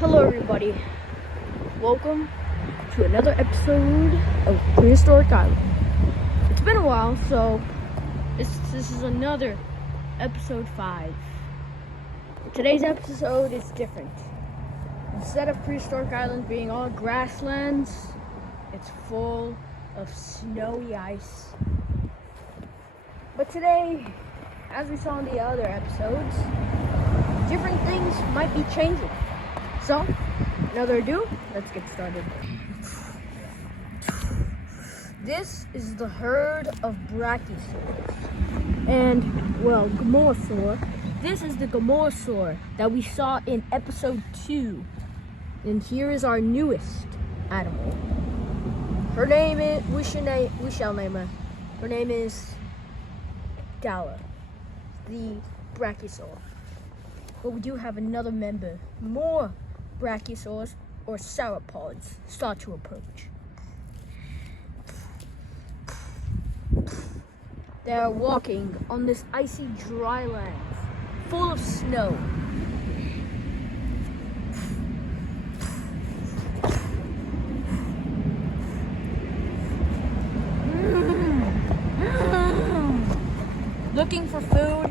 Hello everybody, welcome to another episode of Prehistoric Island. It's been a while, so this is another episode 5. Today's episode is different. Instead of Prehistoric Island being all grasslands, it's full of snowy ice. But today, as we saw in the other episodes, different things might be changing. So, without further ado, let's get started. This is the herd of brachiosaurs. And, well, gamosaur. This is the gamosaur that we saw in episode 2. And here is our newest animal. Her name is, we shall name her. Her name is Gala, the brachiosaur. But we do have another member. More brachiosaurs or sauropods start to approach. They are walking on this icy dry land full of snow. Looking for food.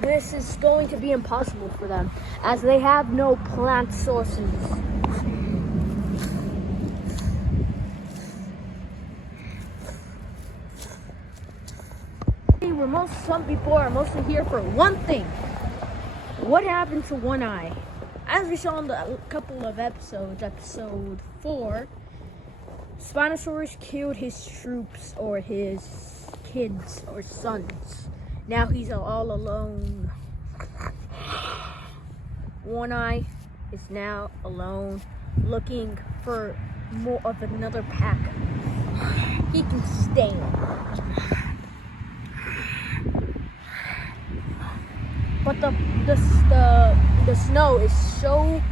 This is going to be impossible for them, as they have no plant sources. Some people are mostly here for one thing. What happened to One Eye? As we saw in the couple of episodes, episode 4, Spinosaurus killed his troops or his kids or sons. Now he's all alone. One Eye is now alone, looking for more of another pack he can stay in. But the snow is so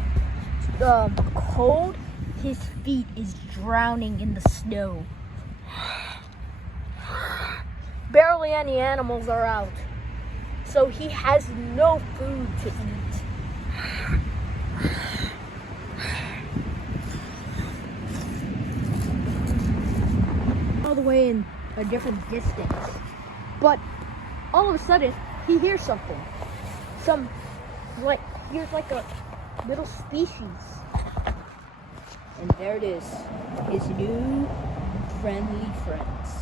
cold, his feet is drowning in the snow. Barely any animals are out, so he has no food to eat. All the way in a different distance, but all of a sudden he hears something. Here's like a little species, and there it is, his new friendly friends.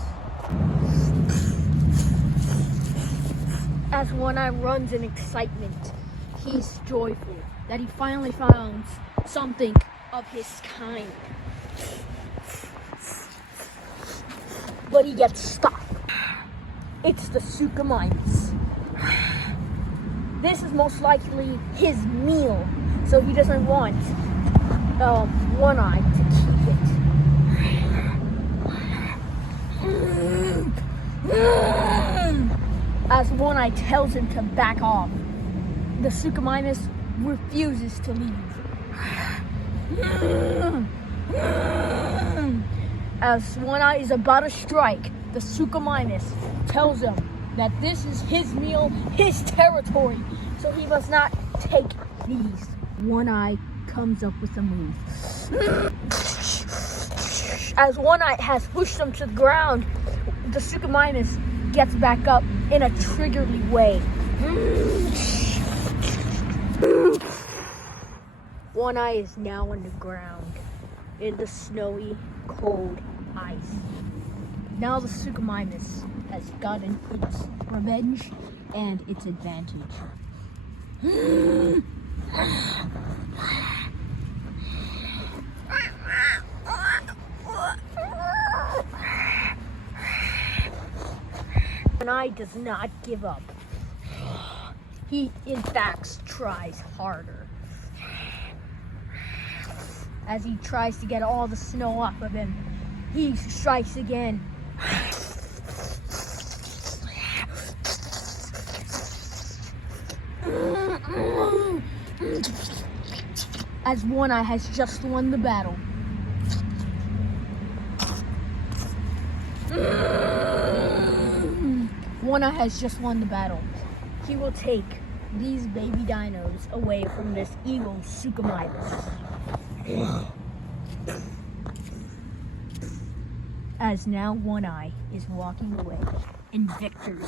As One Eye runs in excitement, he's joyful that he finally found something of his kind. But he gets stuck. It's the Suchomimus. This is most likely his meal, so he doesn't want One Eye to keep it. As One Eye tells him to back off, the Suchomimus refuses to leave. As One Eye is about to strike, the Suchomimus tells him that this is his meal, his territory, so he must not take these. One Eye comes up with a move. As One Eye has pushed him to the ground, the Suchomimus gets back up in a triggerly way. One Eye is now on the ground in the snowy, cold ice. Now the Suchomimus has gotten its revenge and its advantage. One Eye does not give up. He, in fact, tries harder. As he tries to get all the snow off of him, he strikes again. As One Eye has just won the battle. One Eye has just won the battle. He will take these baby dinos away from this evil Suchomimus. As now One Eye is walking away in victory.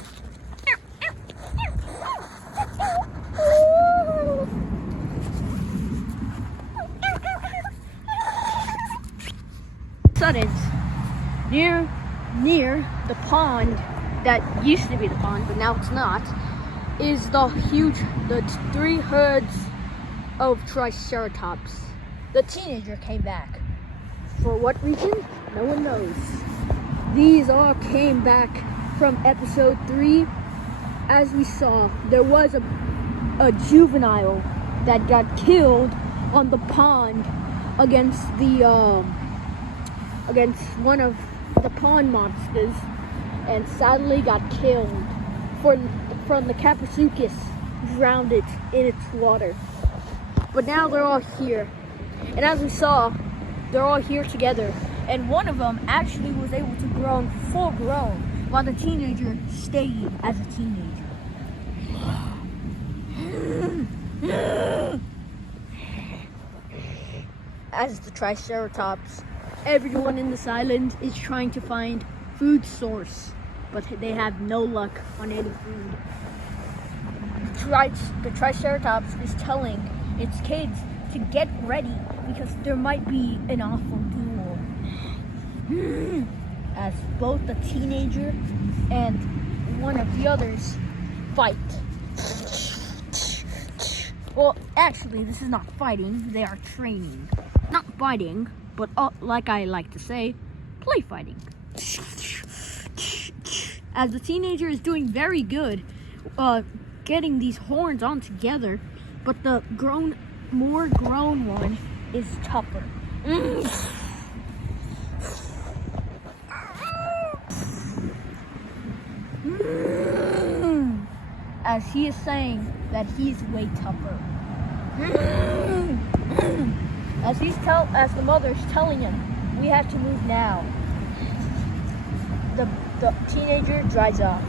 Sudden, near the pond that used to be the pond, but now it's not, is the three herds of Triceratops. The teenager came back. For what reason? No one knows. These all came back from episode 3. As we saw, there was a juvenile that got killed on the pond against one of the pond monsters, and sadly got killed from the Capasuchus drowned it in its water. But now they're all here, and as we saw, they're all here together, and one of them actually was able to grow full grown, while the teenager stayed as a teenager. As the Triceratops, everyone in this island is trying to find food source, but they have no luck on any food. The Triceratops is telling its kids to get ready because there might be an awful duel. As both the teenager and one of the others fight. Well, actually, this is not fighting, they are training. Not fighting, but like I like to say, play fighting. As the teenager is doing very good, getting these horns on together, but the more grown one is tougher. As he is saying that he's way tougher. As the mother's telling him, we have to move now. The teenager drives off.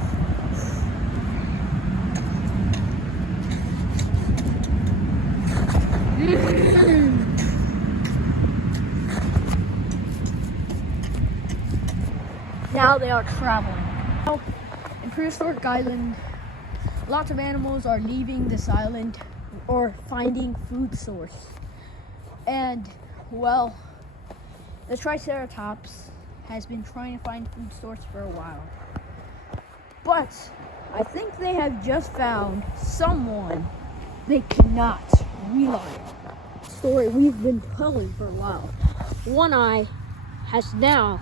Now they are traveling. Now, in Prehistoric Island, lots of animals are leaving this island or finding food source. And, well, the Triceratops has been trying to find food source for a while. But I think they have just found someone they cannot rely on. Story we've been telling for a while. One Eye has now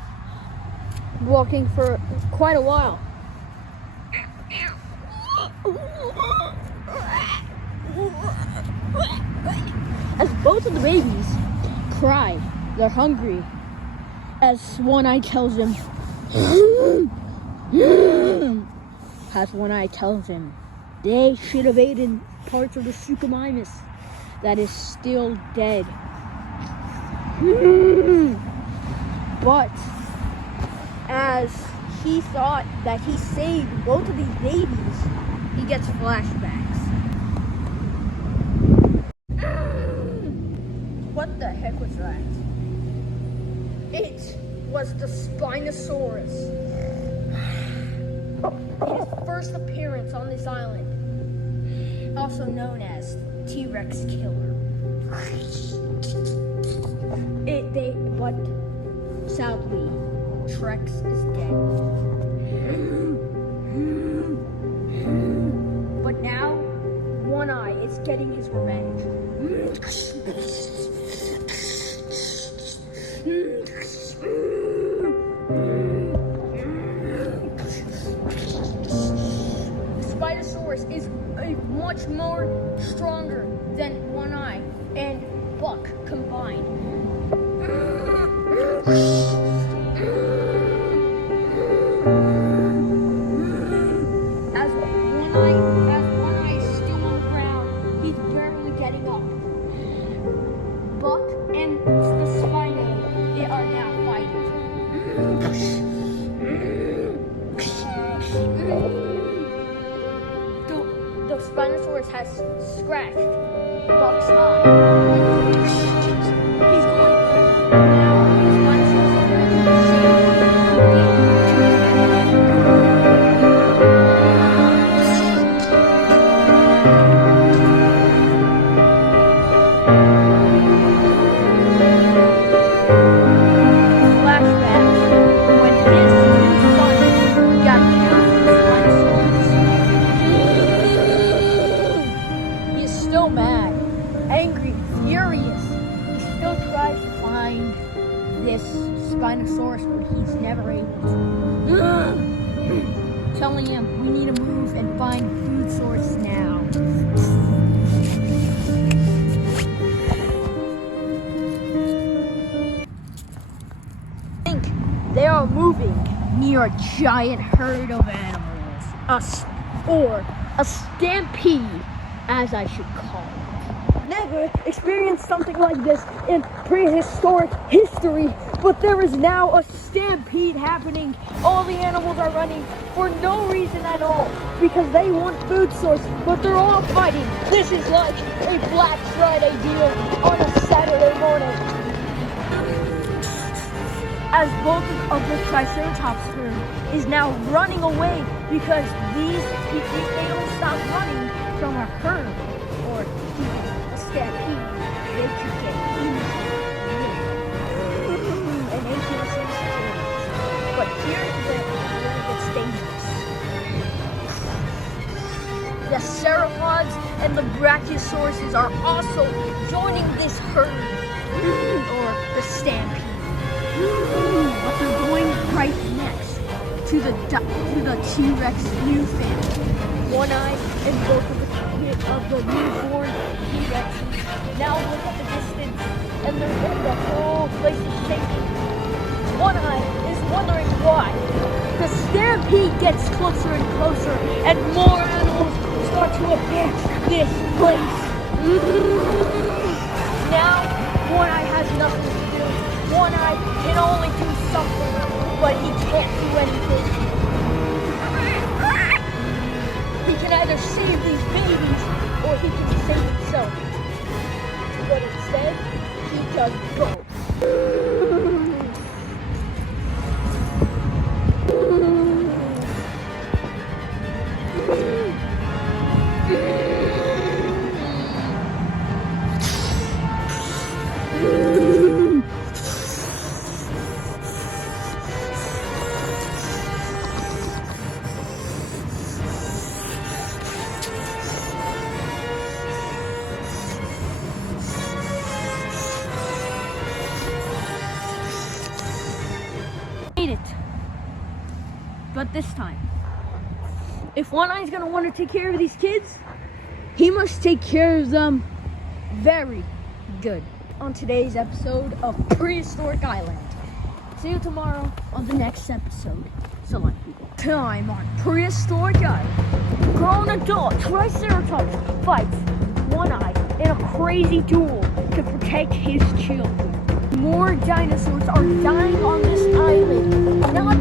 walking for quite a while. As both of the babies cry, they're hungry. As One Eye tells him, they should have eaten parts of the Suchomimus that is still dead. But as he thought that he saved both of these babies, he gets flashbacks. What the heck was that? It was the Spinosaurus. His first appearance on this island, also known as T-Rex Killer. But sadly, Trex is dead. But now, One Eye is getting his revenge. Spinosaurus is much more stronger than One Eye and Buck combined. As One Eye is still on the ground, he's barely getting up. Buck and the Spino, they are now fighting. The Spinosaurus Spinosaurus has scratched Buck's eye. He's going now. Spinosaurus is going to do the same Spinosaurus, but he's never able to. Telling him we need to move and find food source now. I think they are moving near a giant herd of animals, or a stampede, as I should call it. Never experienced something like this in prehistoric history, but there is now a stampede happening. All the animals are running for no reason at all because they want food source, but they're all fighting. This is like a Black Friday deal on a Saturday morning. As both of the Triceratops herd is now running away because they don't stop running from a herd or stampede, they could get eaten in 18th century. But here's where it gets dangerous. The cephalopods and the brachiosauruses are also joining this herd, or the stampede. But they're going right next to the T-Rex new family. One eye and both of the newborn T-Rexes. Now look at the distance, and the whole place is shaking. One eye is wondering why. The stampede gets closer and closer, and more animals start to appear this place. Now, One Eye has nothing to do. One Eye can only do something, but he can't do anything. He can either save these babies, or he can save himself. But instead, he does both. It. But this time, if One Eye's gonna want to take care of these kids, he must take care of them very good. On today's episode of Prehistoric Island. See you tomorrow on the next episode. So long, people. Time on Prehistoric Island. Grown adult Triceratops fights One Eye in a crazy duel to protect his children. More dinosaurs are dying on this island, not